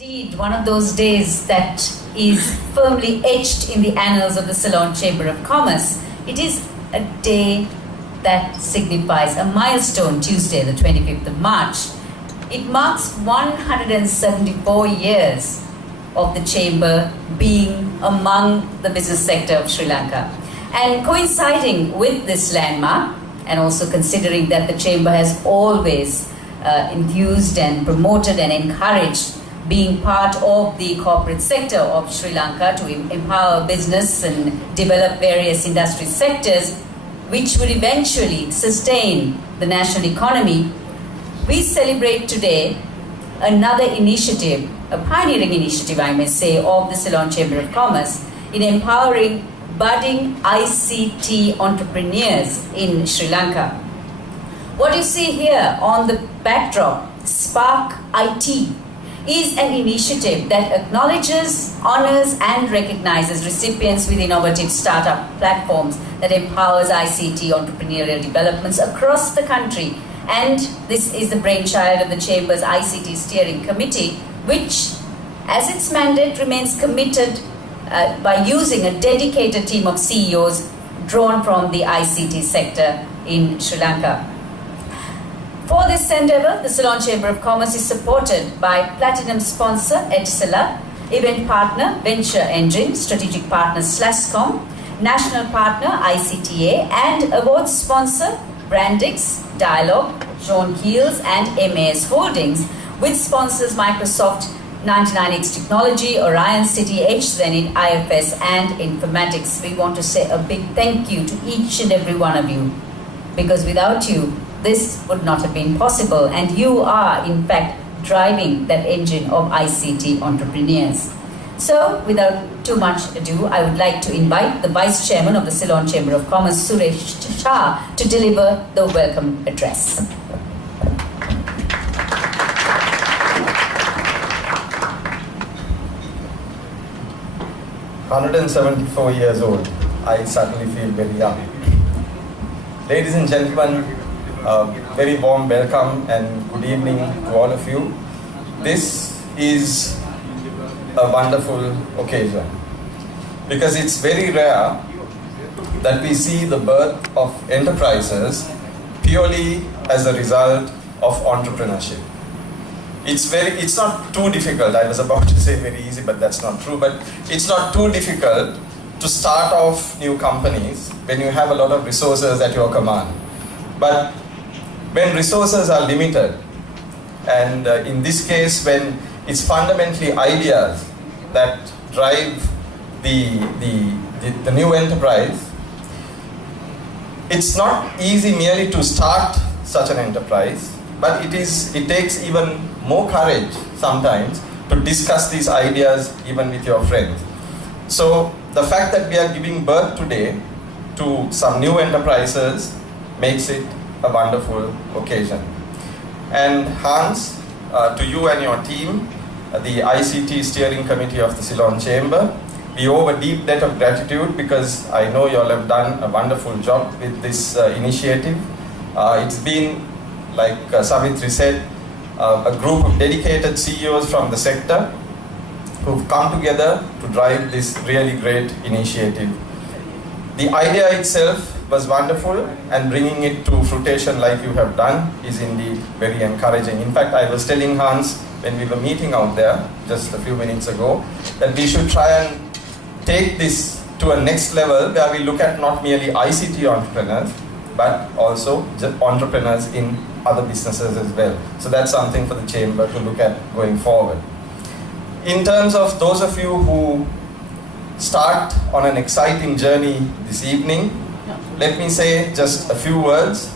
Indeed, one of those days that is firmly etched in the annals of the Ceylon Chamber of Commerce. It is a day that signifies a milestone, Tuesday, the 25th of March. It marks 174 years of the Chamber being among the business sector of Sri Lanka. And coinciding with this landmark, and also considering that the Chamber has always enthused and promoted and encouraged being part of the corporate sector of Sri Lanka to empower business and develop various industry sectors which would eventually sustain the national economy, we celebrate today another initiative, a pioneering initiative, I may say, of the Ceylon Chamber of Commerce in empowering budding ICT entrepreneurs in Sri Lanka. What you see here on the backdrop, Spark IT, is an initiative that acknowledges, honors, and recognizes recipients with innovative startup platforms that empowers ICT entrepreneurial developments across the country. And this is the brainchild of the Chamber's ICT Steering Committee, which, as its mandate, remains committed by using a dedicated team of CEOs drawn from the ICT sector in Sri Lanka. For this endeavor, the Ceylon Chamber of Commerce is supported by Platinum sponsor Atiral, event partner Venture Engine, strategic partner Slascom, national partner ICTA, and awards sponsor Brandix, Dialogue, John Keels, and MAS Holdings, with sponsors Microsoft, 99X Technology, Orion City, Zenit, IFS, and Informatics. We want to say a big thank you to each and every one of you, because without you, this would not have been possible, and you are, in fact, driving that engine of ICT entrepreneurs. So, without too much ado, I would like to invite the Vice Chairman of the Ceylon Chamber of Commerce, Suresh Shah, to deliver the welcome address. "174 years old. I certainly feel very young. Ladies and gentlemen, very warm welcome and good evening to all of you. This is a wonderful occasion because it's very rare that we see the birth of enterprises purely as a result of entrepreneurship. It's not too difficult. I was about to say very easy, but that's not true. But it's not too difficult to start off new companies when you have a lot of resources at your command. But when resources are limited, and in this case, when it's fundamentally ideas that drive the new enterprise, it's not easy merely to start such an enterprise, but it takes even more courage sometimes to discuss these ideas even with your friends. So the fact that we are giving birth today to some new enterprises makes it a wonderful occasion. And Hans, to you and your team, the ICT Steering Committee of the Ceylon Chamber, we owe a deep debt of gratitude because I know you all have done a wonderful job with this initiative. It's been, like Savitri said, a group of dedicated CEOs from the sector who've come together to drive this really great initiative. The idea itself was wonderful, and bringing it to fruition like you have done is indeed very encouraging. In fact, I was telling Hans when we were meeting out there just a few minutes ago that we should try and take this to a next level where we look at not merely ICT entrepreneurs, but also just entrepreneurs in other businesses as well. So that's something for the Chamber to look at going forward. In terms of those of you who start on an exciting journey this evening, let me say just a few words.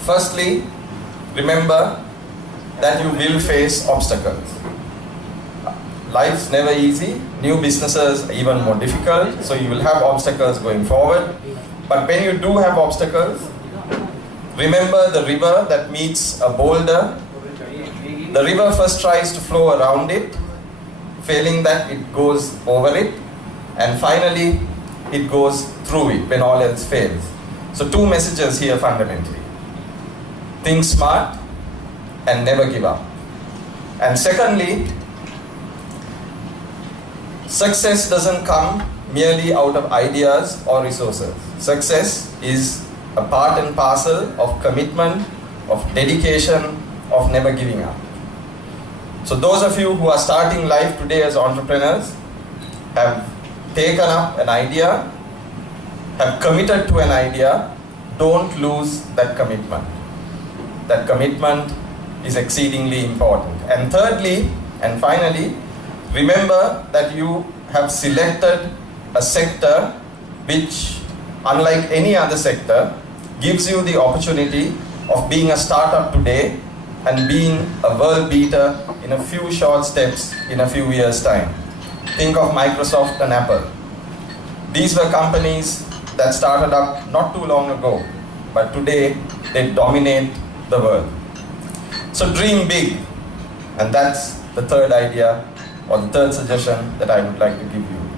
Firstly, remember that you will face obstacles. Life's never easy. New businesses are even more difficult, so you will have obstacles going forward. But when you do have obstacles, remember the river that meets a boulder. The river first tries to flow around it, failing that it goes over it, and finally it goes through it when all else fails. So two messages here fundamentally. Think smart and never give up. And secondly, Success doesn't come merely out of ideas or resources. Success is a part and parcel of commitment, of dedication, of never giving up. So those of you who are starting life today as entrepreneurs have taken up an idea, have committed to an idea, don't lose that commitment. That commitment is exceedingly important. And thirdly, and finally, remember that you have selected a sector which, unlike any other sector, gives you the opportunity of being a startup today and being a world beater in a few short steps in a few years' time. Think of Microsoft and Apple. These were companies that started up not too long ago, but today they dominate the world. So dream big, and that's the third idea or the third suggestion that I would like to give you.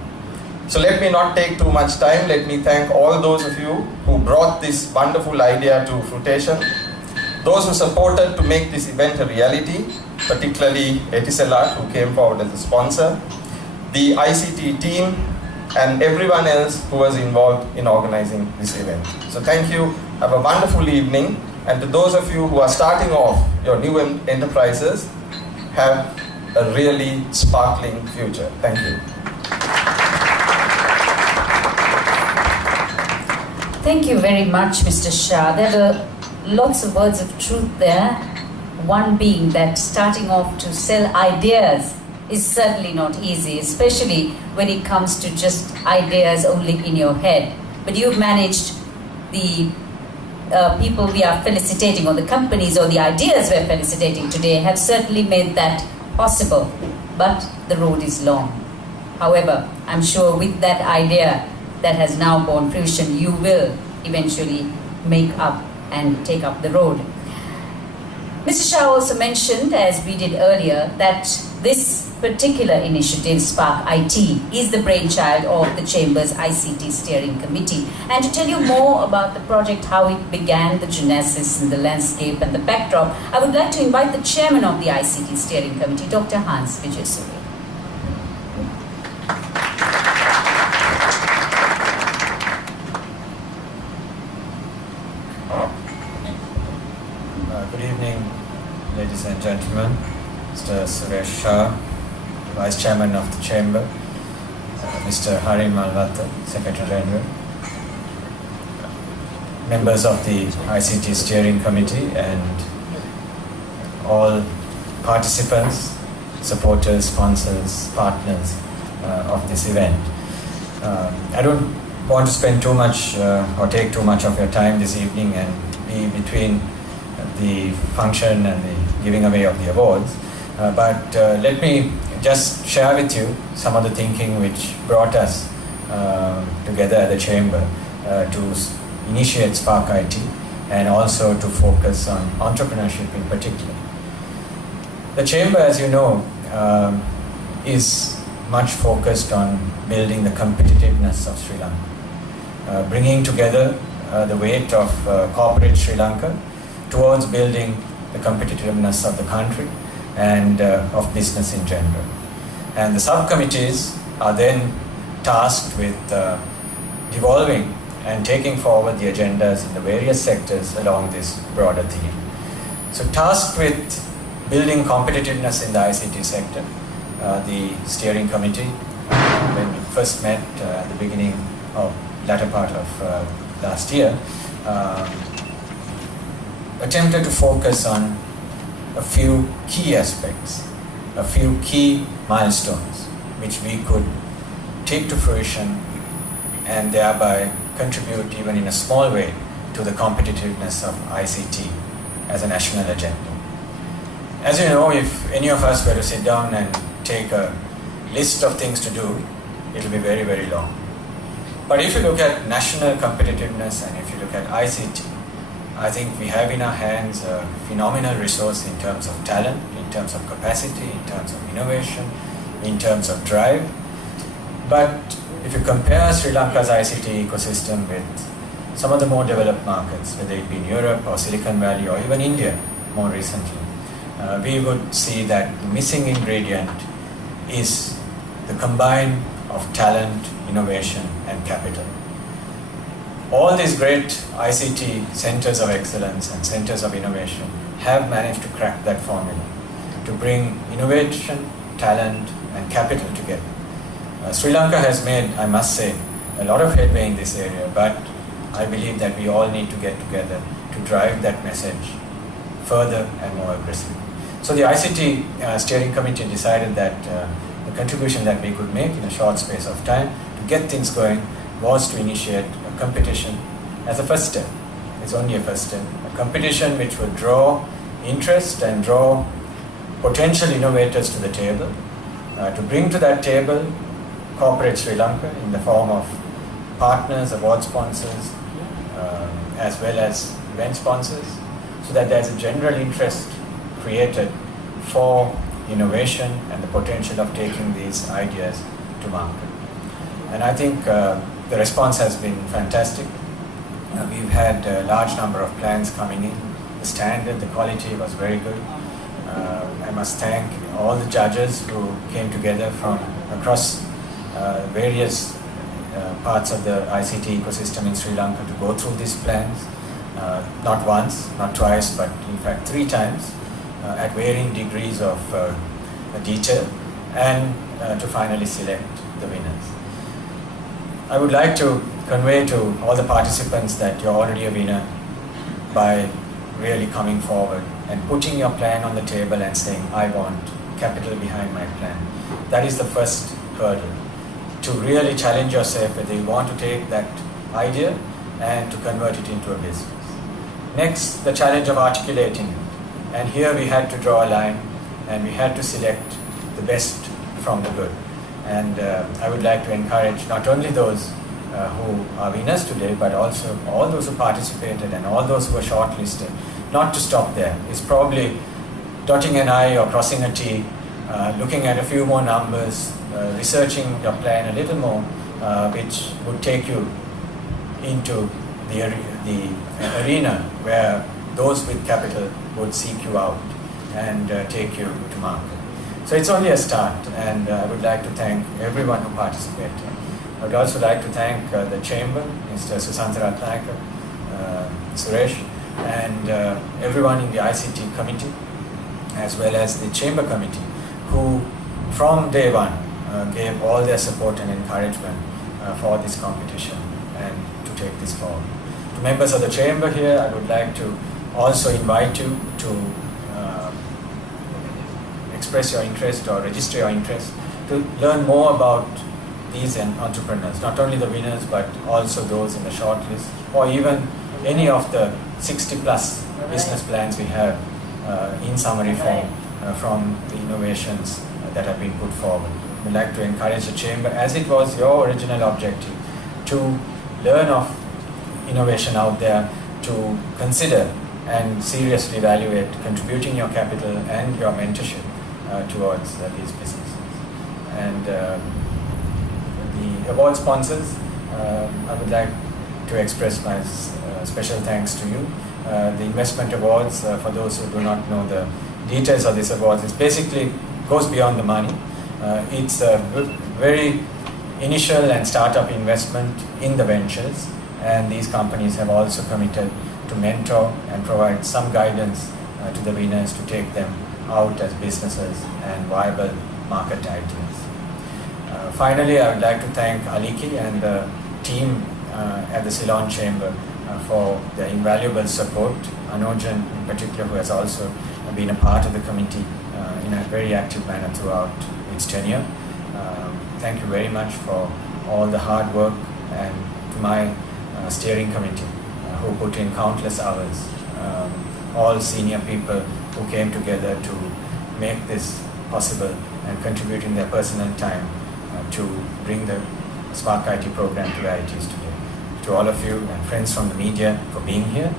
So let me not take too much time. Let me thank all those of you who brought this wonderful idea to fruition, those who supported to make this event a reality, particularly Atiral, who came forward as a sponsor, the ICT team, and everyone else who was involved in organizing this event. So thank you, have a wonderful evening, and to those of you who are starting off your new enterprises, have a really sparkling future. Thank you. Thank you very much, Mr. Shah. There were lots of words of truth there. One being that starting off to sell ideas is certainly not easy, especially when it comes to just ideas only in your head. But you've managed the people we are felicitating, or the companies or the ideas we're felicitating today, have certainly made that possible. But the road is long. However, I'm sure with that idea that has now borne fruition, you will eventually make up and take up the road. Mr. Shah also mentioned, as we did earlier, that this particular initiative, Spark IT, is the brainchild of the Chamber's ICT Steering Committee. And to tell you more about the project, how it began, the genesis and the landscape and the backdrop, I would like to invite the Chairman of the ICT Steering Committee, Dr. Hans Vijayasuri. Good evening, ladies and gentlemen. Mr. Suresh Shah, Vice Chairman of the Chamber, Mr. Hari Malvatta, Secretary General, members of the ICT Steering Committee, and all participants, supporters, sponsors, partners of this event. I don't want to spend too much or take too much of your time this evening and be between the function and the giving away of the awards, but let me just share with you some of the thinking which brought us together at the Chamber to initiate Spark IT and also to focus on entrepreneurship in particular. The Chamber, as you know, is much focused on building the competitiveness of Sri Lanka, bringing together the weight of corporate Sri Lanka towards building the competitiveness of the country and of business in general. And the subcommittees are then tasked with devolving and taking forward the agendas in the various sectors along this broader theme. So tasked with building competitiveness in the ICT sector, the steering committee, when we first met at the beginning of latter part of last year, attempted to focus on a few key aspects, a few key milestones which we could take to fruition and thereby contribute even in a small way to the competitiveness of ICT as a national agenda. As you know, if any of us were to sit down and take a list of things to do, it will be very, very long. But if you look at national competitiveness and if you look at ICT, I think we have in our hands a phenomenal resource in terms of talent, in terms of capacity, in terms of innovation, in terms of drive. But if you compare Sri Lanka's ICT ecosystem with some of the more developed markets, whether it be in Europe or Silicon Valley or even India more recently, we would see that the missing ingredient is the combine of talent, innovation and capital. All these great ICT centers of excellence and centers of innovation have managed to crack that formula, to bring innovation, talent and capital together. Sri Lanka has made, I must say, a lot of headway in this area, but I believe that we all need to get together to drive that message further and more aggressively. So the ICT steering committee decided that the contribution that we could make in a short space of time to get things going was to initiate a competition as a first step. It's only a first step. A competition which would draw interest and draw potential innovators to the table, to bring to that table corporate Sri Lanka in the form of partners, award sponsors, as well as event sponsors, so that there's a general interest created for innovation and the potential of taking these ideas to market. And I think the response has been fantastic. We've had a large number of plans coming in. The standard, the quality was very good. I must thank all the judges who came together from across various parts of the ICT ecosystem in Sri Lanka to go through these plans, not once, not twice, but in fact 3 times, at varying degrees of detail, and to finally select the winners. I would like to convey to all the participants that you're already a winner by really coming forward and putting your plan on the table and saying, I want capital behind my plan. That is the first hurdle, to really challenge yourself whether you want to take that idea and to convert it into a business. Next, the challenge of articulating it. And here we had to draw a line and we had to select the best from the good. And I would like to encourage not only those who are winners today, but also all those who participated and all those who were shortlisted, not to stop there. It's probably dotting an I or crossing a T, looking at a few more numbers, researching your plan a little more, which would take you into the arena where those with capital would seek you out and take you to market. So it's only a start, and I would like to thank everyone who participated. I would also like to thank the Chamber, Mr. Susantaratnayaka, Suresh, and everyone in the ICT committee, as well as the Chamber committee, who from day one gave all their support and encouragement for this competition and to take this forward. To members of the Chamber here, I would like to also invite you to express your interest or register your interest to learn more about these entrepreneurs, not only the winners but also those in the shortlist, or even any of the 60 plus business plans we have in summary form from the innovations that have been put forward. We'd like to encourage the Chamber, as it was your original objective, to learn of innovation out there, to consider and seriously evaluate contributing your capital and your mentorship towards these businesses. And the award sponsors, I would like to express my special thanks to you. The investment awards, for those who do not know the details of these awards, it basically goes beyond the money. It's a very initial and startup investment in the ventures, and these companies have also committed to mentor and provide some guidance to the winners to take them out as businesses and viable market ideas. Finally, I would like to thank Aliki and the team at the Ceylon Chamber for their invaluable support. Anojan in particular, who has also been a part of the committee in a very active manner throughout its tenure. Thank you very much for all the hard work, and to my steering committee who put in countless hours, all senior people who came together to make this possible and contributing their personal time to bring the Spark IT program to where it is today. To all of you and friends from the media for being here,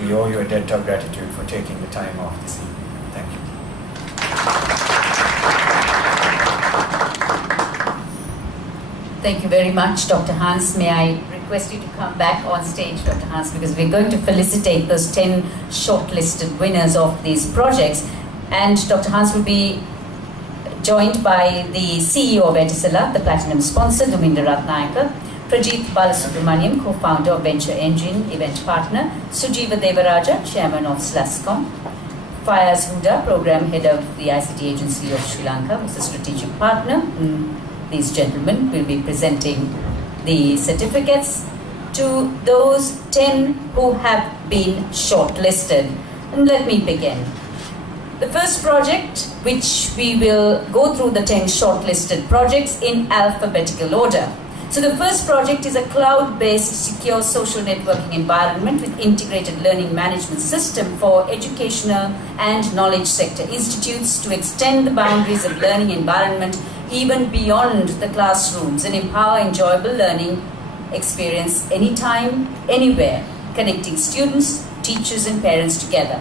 we owe you a debt of gratitude for taking the time off this evening. Thank you. Thank you very much, Dr. Hans. May I request you to come back on stage, Dr. Hans, because we're going to felicitate those 10 shortlisted winners of these projects. And Dr. Hans will be joined by the CEO of Atiral, the platinum sponsor, Duminda Ratnayaka, Prajeet Balasubramaniam, co-founder of Venture Engine, event partner, Sujeeva Devaraja, chairman of SLASCOM, Fayaz Huda, program head of the ICT agency of Sri Lanka, was a strategic partner. These gentlemen will be presenting the certificates to those 10 who have been shortlisted. And let me begin. The first project, which we will go through the 10 shortlisted projects in alphabetical order. So the first project is a cloud-based secure social networking environment with integrated learning management system for educational and knowledge sector institutes to extend the boundaries of learning environment even beyond the classrooms and empower enjoyable learning experience anytime, anywhere, connecting students, teachers and parents together.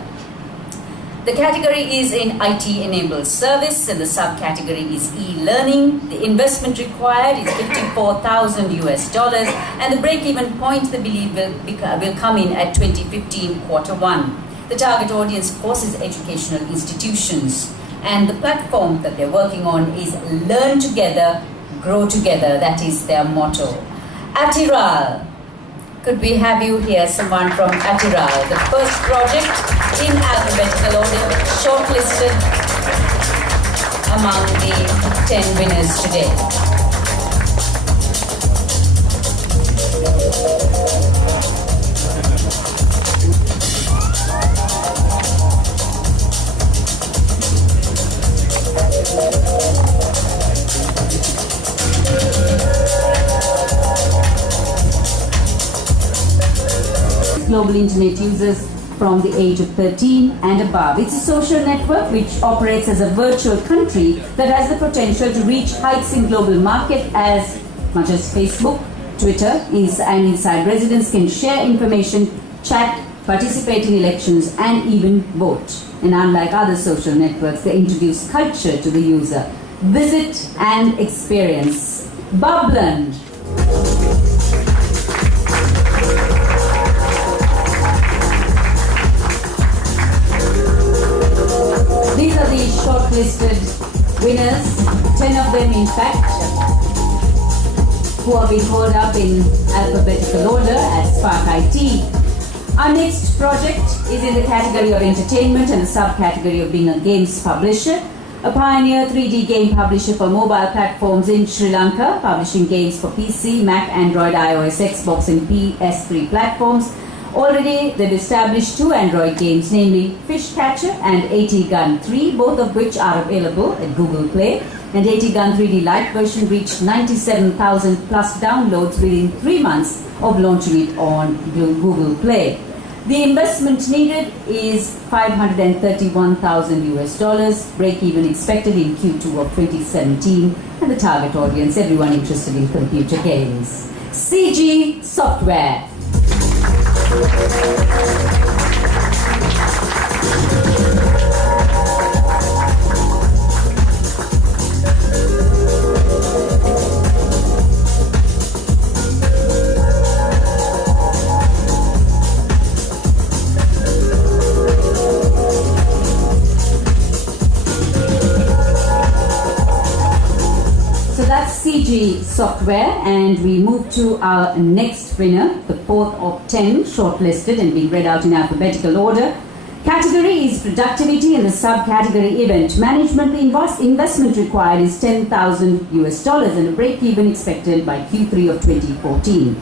The category is in IT-enabled service and the subcategory is e-learning. The investment required is $54,000 and the break-even point, they believe, will come in at 2015 Q1. The target audience, of course, is educational institutions. And the platform that they're working on is Learn Together, Grow Together. That is their motto. Atiral. Could we have you here, someone from Atiral? The first project in alphabetical order, shortlisted among the 10 winners today. Global internet users from the age of 13 and above. It's a social network which operates as a virtual country that has the potential to reach heights in global market as much as Facebook, Twitter, and inside residents can share information, chat, participate in elections and even vote. And unlike other social networks, they introduce culture to the user. Visit and experience. Bubbland. These are the shortlisted winners, 10 of them in fact, who have been called up in alphabetical order at Spark IT. Our next project is in the category of entertainment and the subcategory of being a games publisher. A pioneer 3D game publisher for mobile platforms in Sri Lanka, publishing games for PC, Mac, Android, iOS, Xbox and PS3 platforms. Already, they've established 2 Android games, namely Fish Catcher and AT Gun 3, both of which are available at Google Play. And AT Gun 3D Lite version reached 97,000 plus downloads within 3 months of launching it on Google Play. The investment needed is $531,000, break-even expected in Q2 of 2017, and the target audience, everyone interested in computer games. CG Software. So that's CG Software, and we move to our next winner, the 4th of 10 shortlisted and being read out in alphabetical order. Category is productivity and the subcategory event management. The investment required is $10,000 and a break-even expected by Q3 of 2014.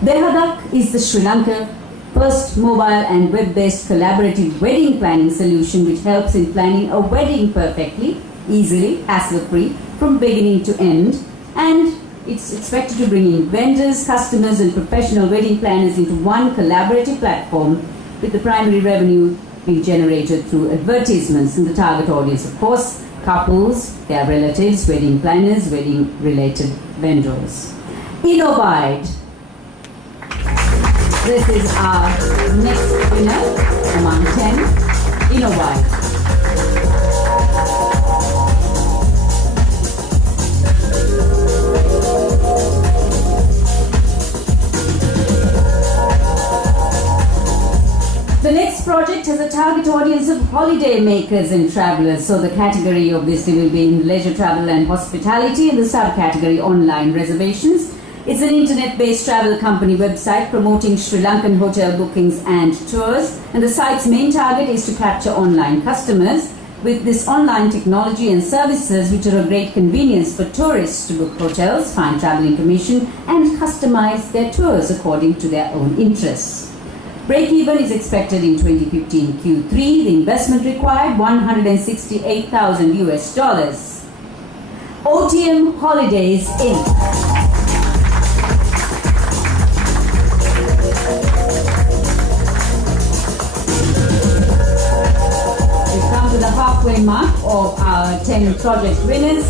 Behadak is the Sri Lanka first mobile and web-based collaborative wedding planning solution which helps in planning a wedding perfectly, easily, hassle-free, from beginning to end, and it's expected to bring in vendors, customers and professional wedding planners into one collaborative platform with the primary revenue being generated through advertisements. And the target audience, of course, couples, their relatives, wedding planners, wedding related vendors. Innovide. This is our next winner among 10. Innovide. The next next project has a target audience of holiday makers and travelers. So the category obviously will be in leisure travel and hospitality, and the subcategory online reservations. It's an internet-based travel company website promoting Sri Lankan hotel bookings and tours, and the site's main target is to capture online customers with this online technology and services, which are a great convenience for tourists to book hotels, find travel information, and customize their tours according to their own interests. Break-even is expected in 2015 Q3. The investment required $168,000 US. OTM Holidays Inc. To the halfway mark of our 10 project winners,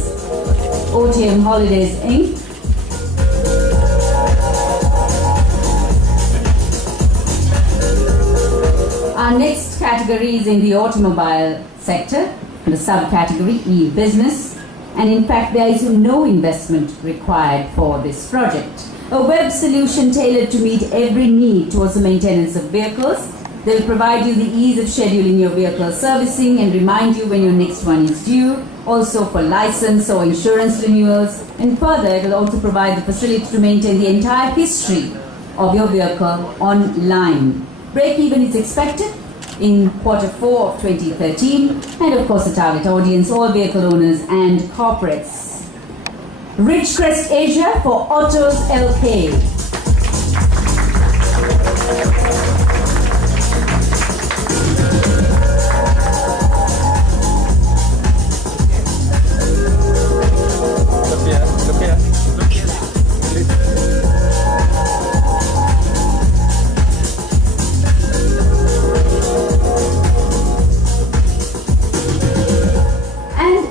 OTM Holidays Inc. Our next category is in the automobile sector, the subcategory e-business, and in fact there is no investment required for this project. A web solution tailored to meet every need towards the maintenance of vehicles. They will provide you the ease of scheduling your vehicle servicing and remind you when your next one is due, also for license or insurance renewals, and further it will also provide the facility to maintain the entire history of your vehicle online. Break-even is expected in Q4 of 2013, and of course the target audience, all vehicle owners and corporates. Ridgecrest Asia for AutosLK.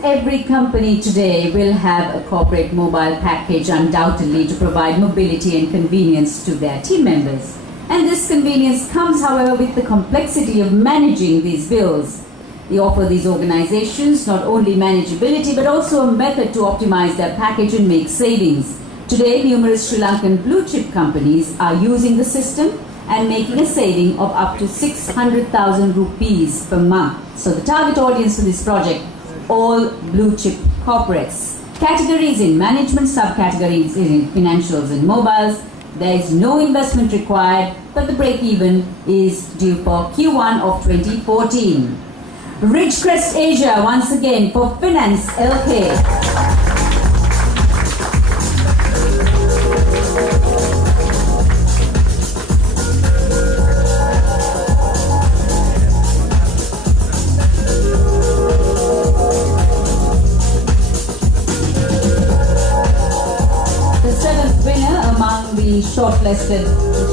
Every company today will have a corporate mobile package undoubtedly to provide mobility and convenience to their team members. And this convenience comes, however, with the complexity of managing these bills. We offer these organizations not only manageability but also a method to optimize their package and make savings. Today, numerous Sri Lankan blue chip companies are using the system and making a saving of up to 600,000 rupees per month. So the target audience for this project, all blue chip corporates. Categories in management, subcategories in financials and mobiles. There is no investment required, but the break-even is due for Q1 of 2014. Ridgecrest Asia once again for Finance LK.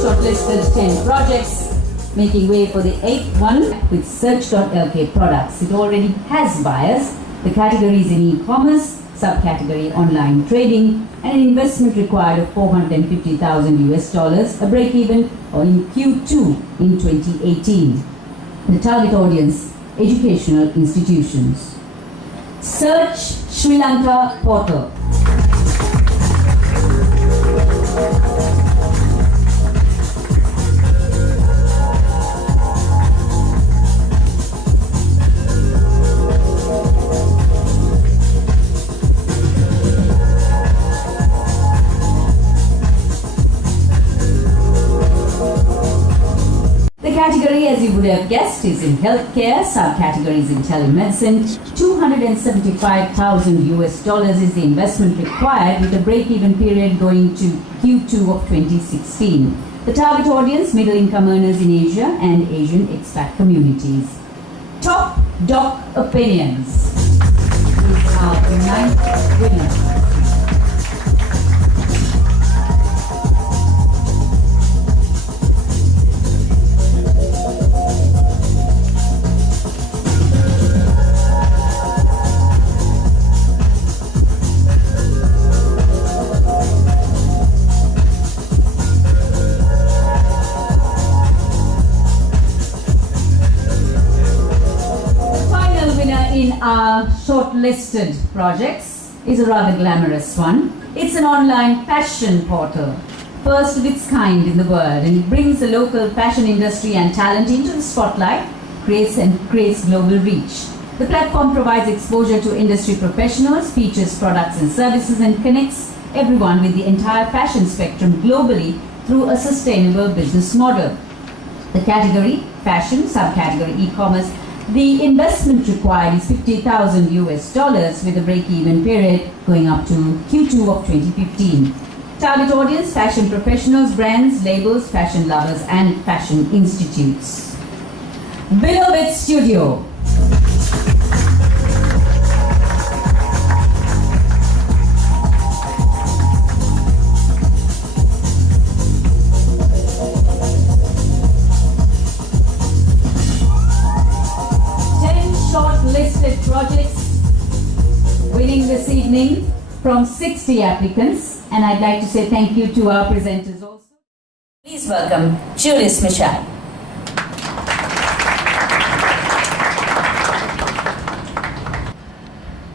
Shortlisted 10 projects, making way for the 8th one with Search.lk products. It already has buyers. The categories in e-commerce, subcategory online trading, and an investment required of $450,000 US, a break-even in Q2 in 2018. The target audience, educational institutions. Search Sri Lanka portal. Category, as you would have guessed, is in healthcare. Subcategories in telemedicine. $275,000 US is the investment required, with a break-even period going to Q2 of 2016. The target audience, middle-income earners in Asia and Asian expat communities. TopDocOpinions is our 9th winner. Our shortlisted projects is a rather glamorous one. It's an online fashion portal. first of its kind in the world, and it brings the local fashion industry and talent into the spotlight, creates global reach. The platform provides exposure to industry professionals, features products and services, and connects everyone with the entire fashion spectrum globally through a sustainable business model. The category, fashion, subcategory, e-commerce, the investment required is $50,000 with a break-even period going up to Q2 of 2015. Target audience, fashion professionals, brands, labels, fashion lovers, and fashion institutes. Below it Studio. Shortlisted projects winning this evening from 60 applicants, and I'd like to say thank you to our presenters also. Please welcome Julius Michal.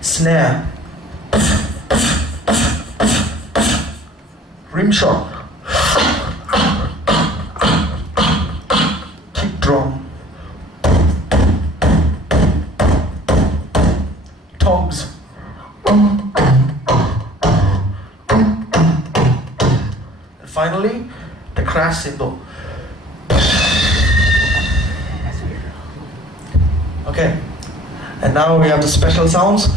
Snare, rim shot, kick drum, toms, and finally the crash cymbal. Okay, and now we have the special sounds.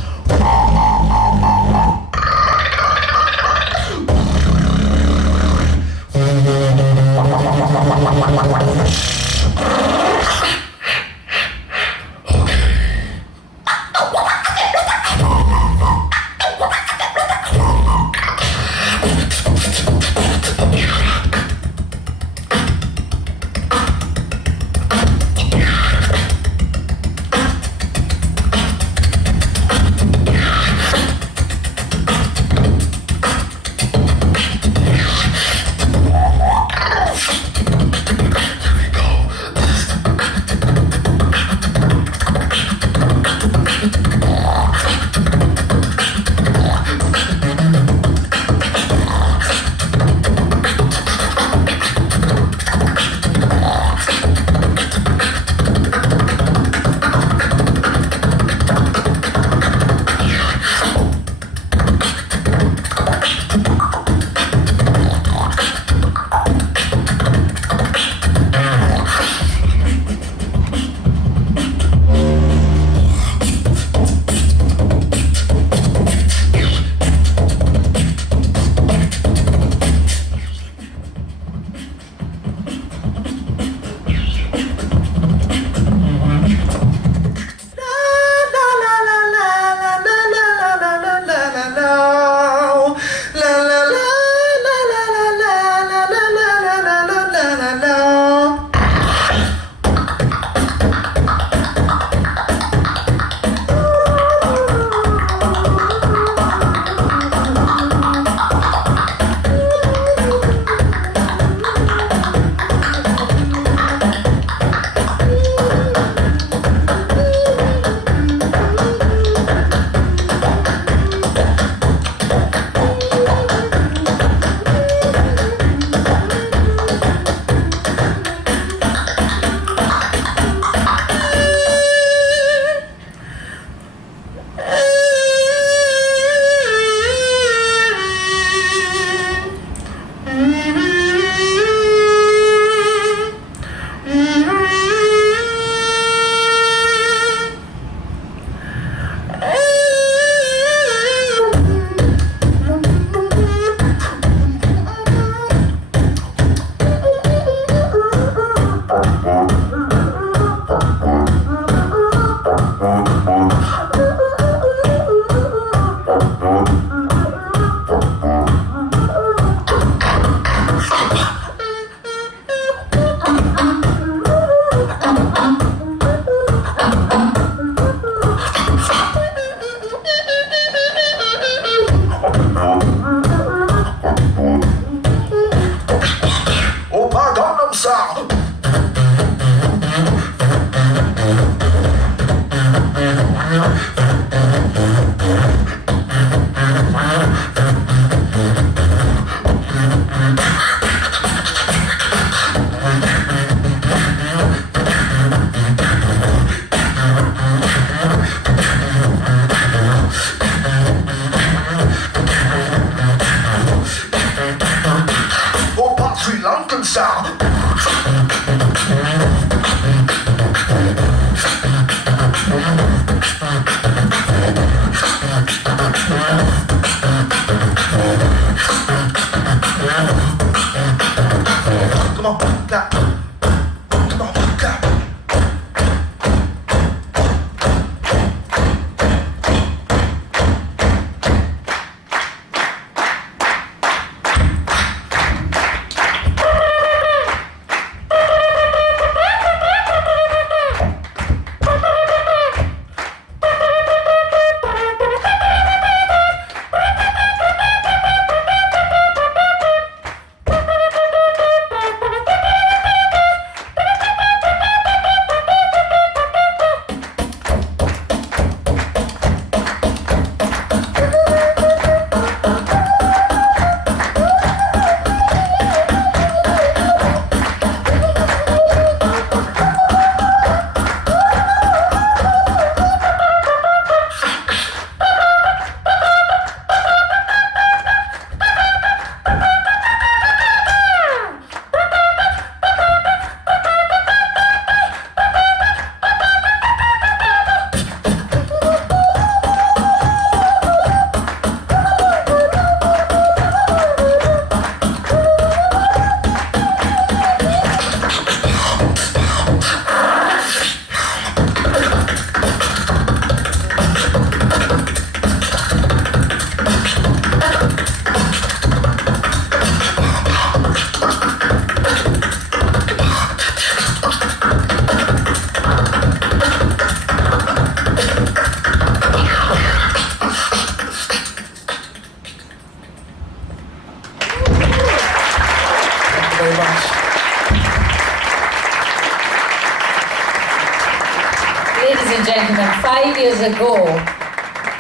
Ladies and gentlemen, 5 years ago,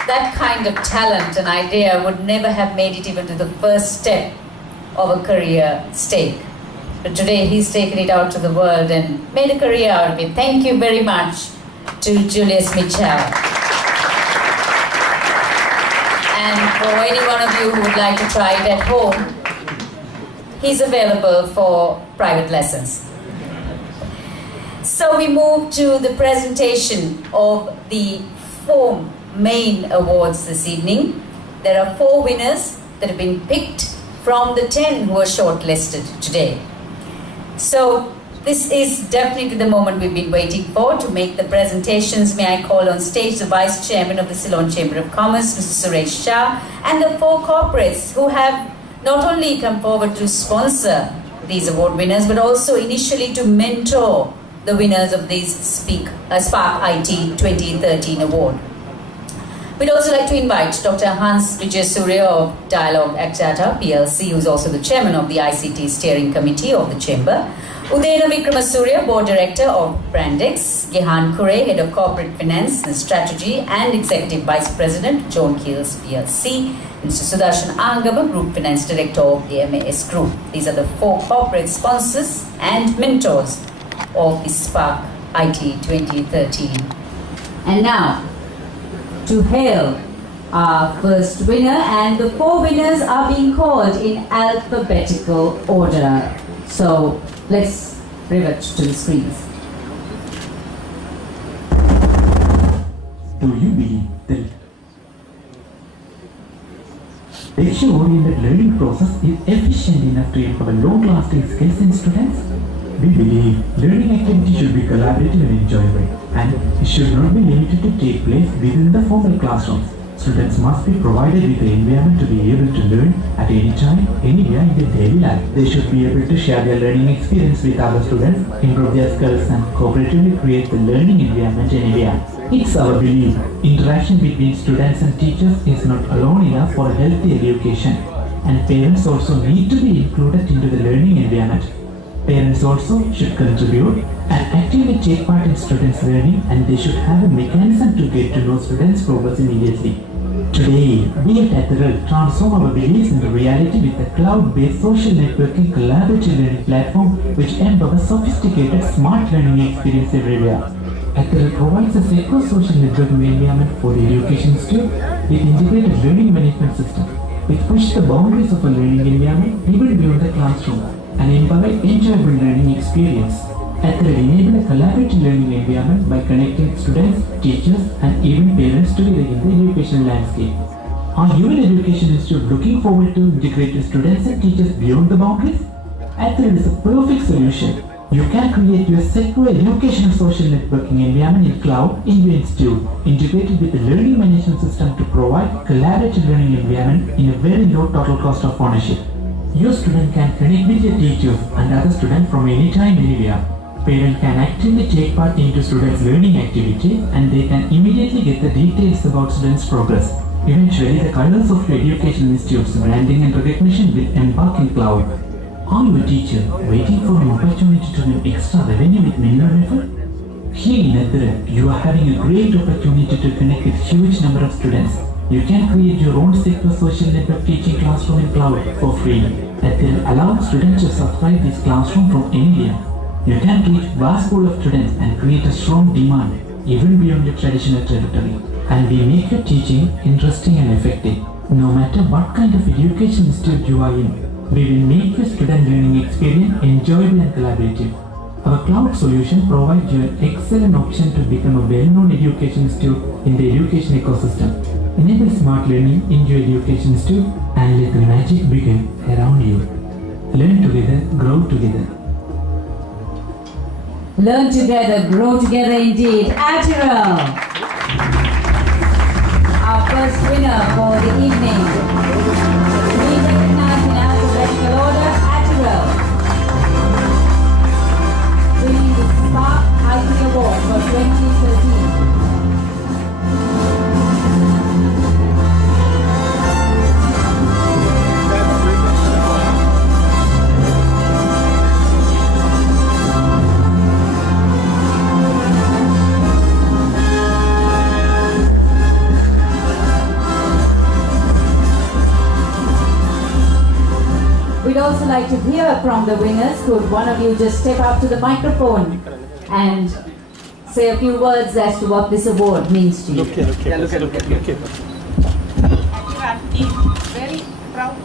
that kind of talent and idea would never have made it even to the first step of a career stake. But today he's taken it out to the world and made a career out of it. Thank you very much to Julius Mitchell. And for any one of you who would like to try it at home, he's available for private lessons. So we move to the presentation of the 4 main awards this evening. There are 4 winners that have been picked from the 10 who are shortlisted today. So this is definitely the moment we've been waiting for to make the presentations. May I call on stage the Vice Chairman of the Ceylon Chamber of Commerce, Mr. Suresh Shah, and the 4 corporates who have not only come forward to sponsor these award winners, but also initially to mentor the winners of this Spark IT 2013 award. We'd also like to invite Dr. Hans Vijay Surya of Dialogue Actata PLC, who's also the chairman of the ICT Steering Committee of the Chamber, Udena Vikramasuriya, Board Director of Brandex, Gehan Kure, Head of Corporate Finance and Strategy and Executive Vice President, John Keels PLC, Mr. Sudarshan Angama, Group Finance Director of the MAS Group. These are the 4 corporate sponsors and mentors of the Spark IT 2013. And now, to hail our first winner, and the 4 winners are being called in alphabetical order. So let's revert to the screens. Do you believe that lecture-oriented learning process is efficient enough to empower long-lasting skills in students? We believe learning activity should be collaborative and enjoyable, and it should not be limited to take place within the formal classrooms. Students must be provided with the environment to be able to learn at any time, anywhere in their daily life. They should be able to share their learning experience with other students, improve their skills, and cooperatively create the learning environment anywhere. It's our belief interaction between students and teachers is not alone enough for a healthy education, and parents also need to be included into the learning environment. Parents also should contribute and actively take part in students' learning, and they should have a mechanism to get to know students' progress immediately. Today, we at Atiral transform our beliefs into reality with a cloud-based social networking collaborative learning platform which empowers sophisticated smart learning experience everywhere. Atiral provides a psycho-social networking environment for the education institute with integrated learning management system, which pushes the boundaries of a learning environment even beyond the classroom and empower enjoyable learning experience. Atiral enable a collaborative learning environment by connecting students, teachers, and even parents together in the educational landscape. Are you an education institute looking forward to integrating students and teachers beyond the boundaries? Atiral is a perfect solution. You can create your secure educational social networking environment in cloud in your institute, integrated with the learning management system to provide collaborative learning environment in a very low total cost of ownership. Your student can connect with your teachers and other students from any time, anywhere. Parents can actively take part into students' learning activity, and they can immediately get the details about students' progress. Eventually, the colors of your educational institute's branding and recognition will embark in cloud. Are you a teacher waiting for an opportunity to earn extra revenue with minimum effort? Here in Atiral, you are having a great opportunity to connect with huge number of students. You can create your own secure social network teaching classroom in cloud for free. Atiral allows students to subscribe this classroom from anywhere. You can reach vast pool of students and create a strong demand even beyond your traditional territory. And we make your teaching interesting and effective. No matter what kind of education institute you are in, we will make your student learning experience enjoyable and collaborative. Our cloud solution provides you an excellent option to become a well-known education institute in the education ecosystem. Enable smart learning in your education institute and let the magic begin around you. Learn together, grow together. Learn together, grow together indeed. Atiral, our first winner for the evening. We recognize in alphabetical order Atiral, winning the Spark IT Award for 2013. hear from the winners. Could one of you just step up to the microphone and say a few words as to what this award means to you? Very proud.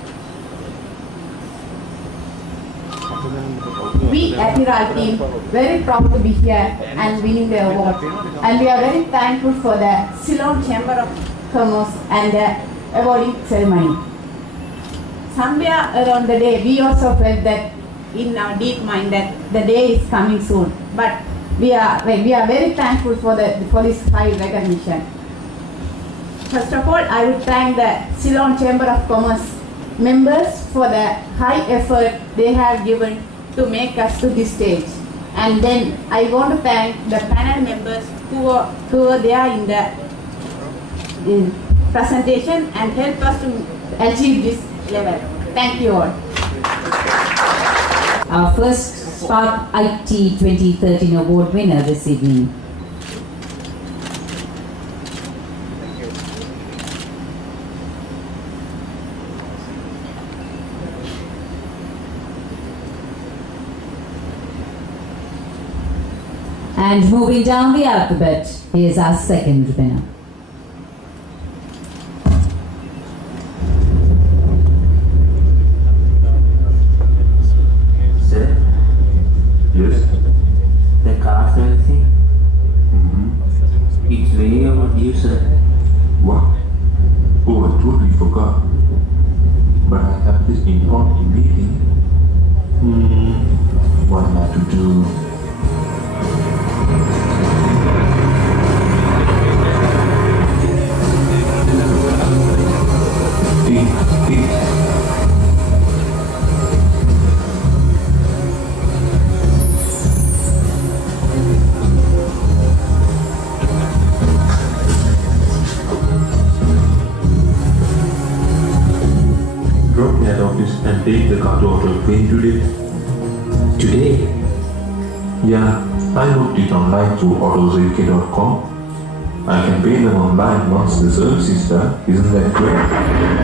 We Atiral team very proud to be here and winning the award, and we are very thankful for the Ceylon Chamber of Commerce and the awarding ceremony. Somewhere around the day, we also felt that in our deep mind that the day is coming soon. But we are very thankful for this high recognition. First of all, I would thank the Ceylon Chamber of Commerce members for the high effort they have given to make us to this stage. And then I want to thank the panel members who were there in the presentation and help us to achieve this level. Thank you all. Our first Spark IT 2013 award winner this evening. And moving down the alphabet, here's our second winner. Sir? Yes? The car sale thing? It's very overdue, sir. What? Oh, I totally forgot. But I have this important meeting. What am I to do? Think. Drop me at office and take the car to AutosLK today. Today? Yeah, I booked it online through AutosLK.com. I can pay them online once the service is done. Isn't that great?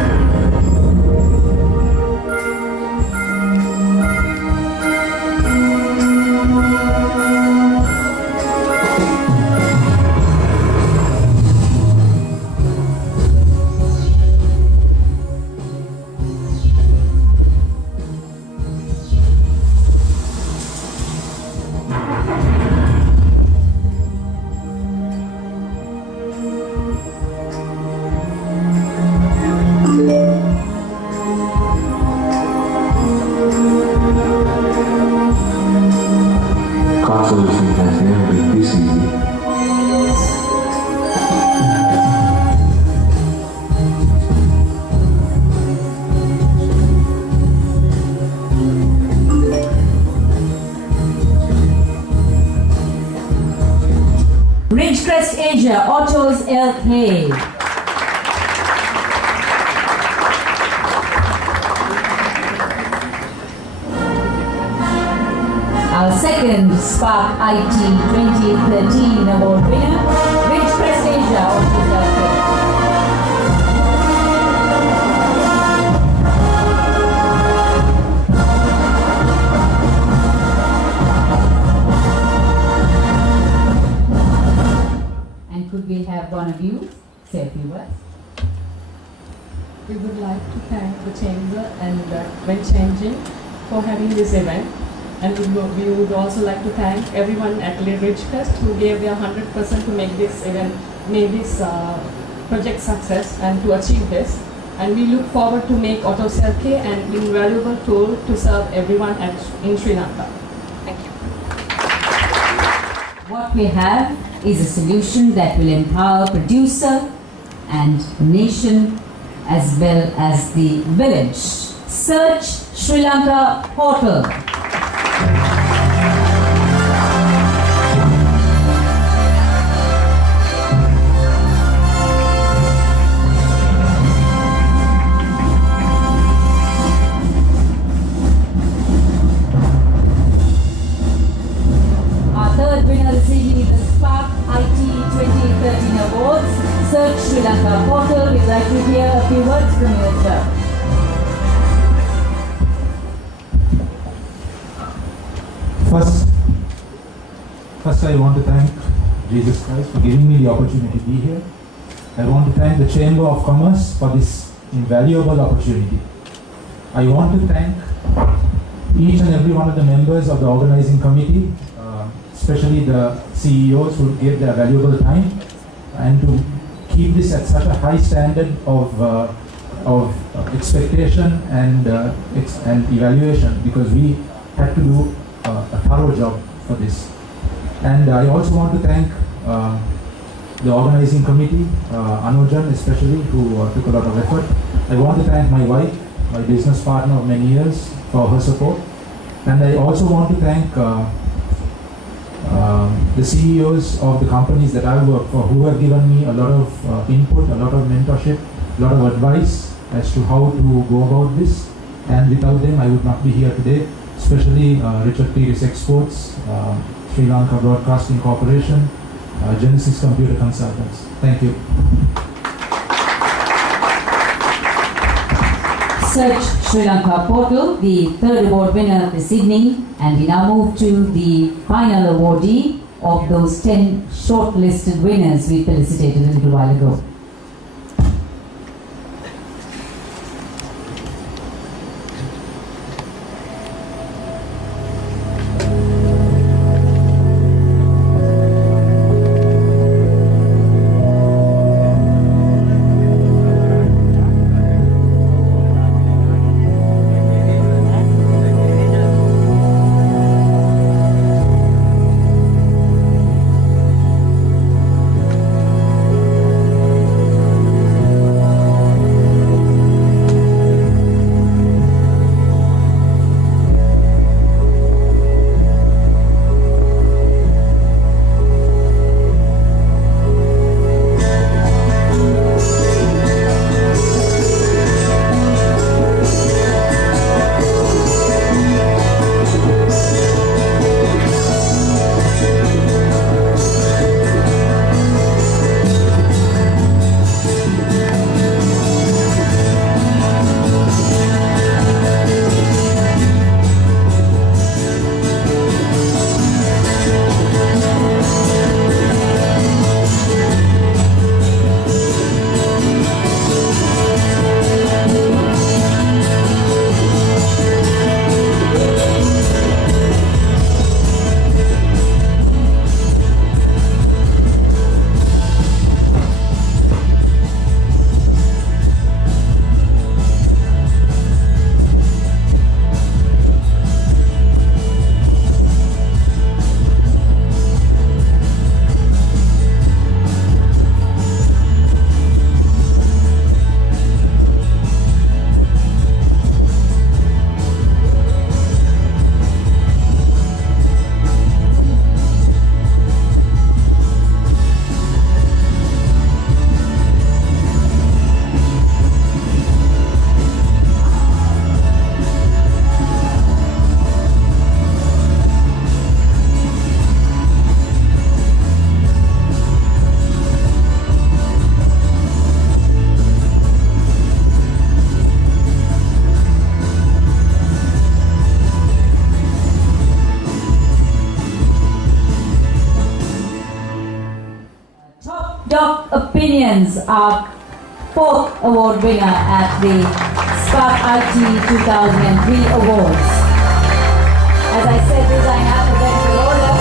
Car servicing has never been this easy. Ridgecrest Asia AutosLK. Our second Spark IT 2013 award winner, Ridgecrest Asia AutosLK. And could we have one of you say a few words? We would like to thank the Chamber and Event Changing for having this event. And we would also like to thank everyone at Ridgecrest who gave their 100% to make this event, made this project success and to achieve this. And we look forward to make AutosLK an invaluable tool to serve everyone in Sri Lanka. Thank you. What we have is a solution that will empower producer and nation as well as the village. Search Sri Lanka portal. Our third winner this evening is the Spark IT 2013 Awards. Search Sri Lanka portal. We'd like to hear a few words from you as well. First, I want to thank Jesus Christ for giving me the opportunity to be here. I want to thank the Chamber of Commerce for this invaluable opportunity. I want to thank each and every one of the members of the organizing committee, especially the CEOs who gave their valuable time, and to keep this at such a high standard of expectation and evaluation, because we had to do a thorough job for this. And I also want to thank the organizing committee, Anujan especially, who took a lot of effort. I want to thank my wife, my business partner of many years, for her support. And I also want to thank the CEOs of the companies that I work for, who have given me a lot of input, a lot of mentorship, a lot of advice as to how to go about this. And without them, I would not be here today, especially Richard Peris Exports, Sri Lanka Broadcasting Corporation, Genesis Computer Consultants. Thank you. Search Sri Lanka portal, the third award winner this evening, and we now move to the final awardee of those 10 shortlisted winners we felicitated a little while ago. TopDocOpinions, our fourth award winner at the Spark IT 2003 Awards. As I said, these are in alphabetical order.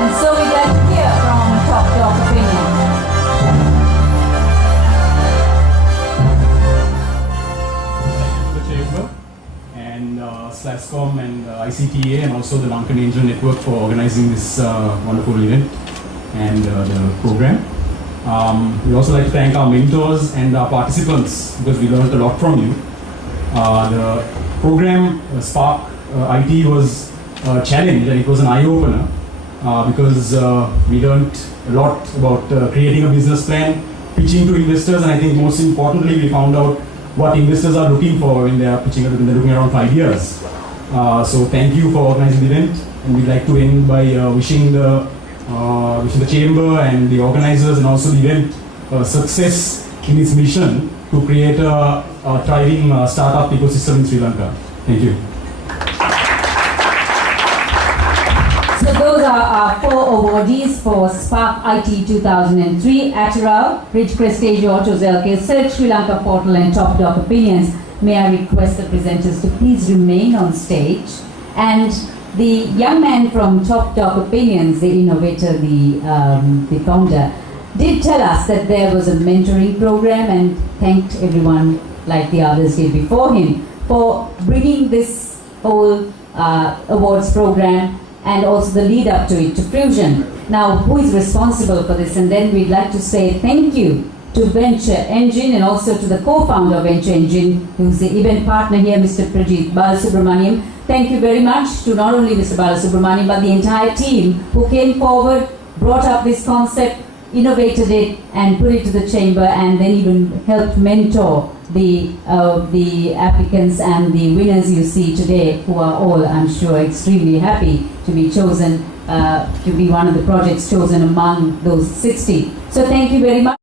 And so we'd like to hear from TopDocOpinions. The Chamber and SLASCOM and ICTA and also the Lankan Angel Network for organizing this wonderful event and the program. We'd also like to thank our mentors and our participants because we learned a lot from you. The program Spark IT was a challenge and it was an eye-opener. Because we learned a lot about creating a business plan, pitching to investors, and I think most importantly we found out what investors are looking for when they are pitching, when they're looking around 5 years. So thank you for organizing the event, and we'd like to end by wishing the chamber and the organizers and also the event success in its mission to create a thriving startup ecosystem in Sri Lanka. Thank you. So those are our 4 awardees for Spark IT 2003, Atiral, Ridgecrest Asia AutosLK, Select Sri Lanka Portal and TopDocOpinions. May I request the presenters to please remain on stage. And the young man from TopDocOpinions, the innovator, the founder, did tell us that there was a mentoring program and thanked everyone like the others did before him for bringing this whole awards program and also the lead up to it to fruition. Now, who is responsible for this? And then we'd like to say thank you to Venture Engine and also to the co-founder of Venture Engine, who's the event partner here, Mr. Prajit Balasubramaniam. Thank you very much to not only Mr. Balasubramaniam, but the entire team who came forward, brought up this concept, innovated it and put it to the chamber, and then even helped mentor the applicants and the winners you see today, who are all, I'm sure, extremely happy to be chosen, to be one of the projects chosen among those 60. So thank you very much.